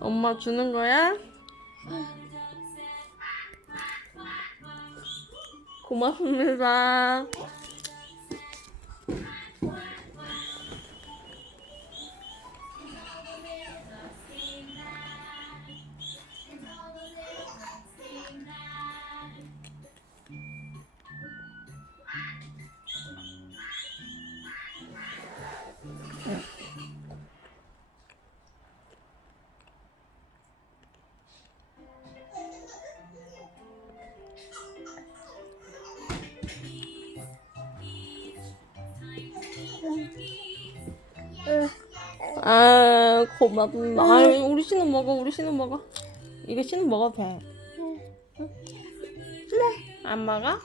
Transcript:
엄마 주는 거야? 고맙습니다. 아, 고맙다. 아, 우리 신우 먹어, 우리 신우 먹어. 이거 신우 먹어도 돼. 안 먹어?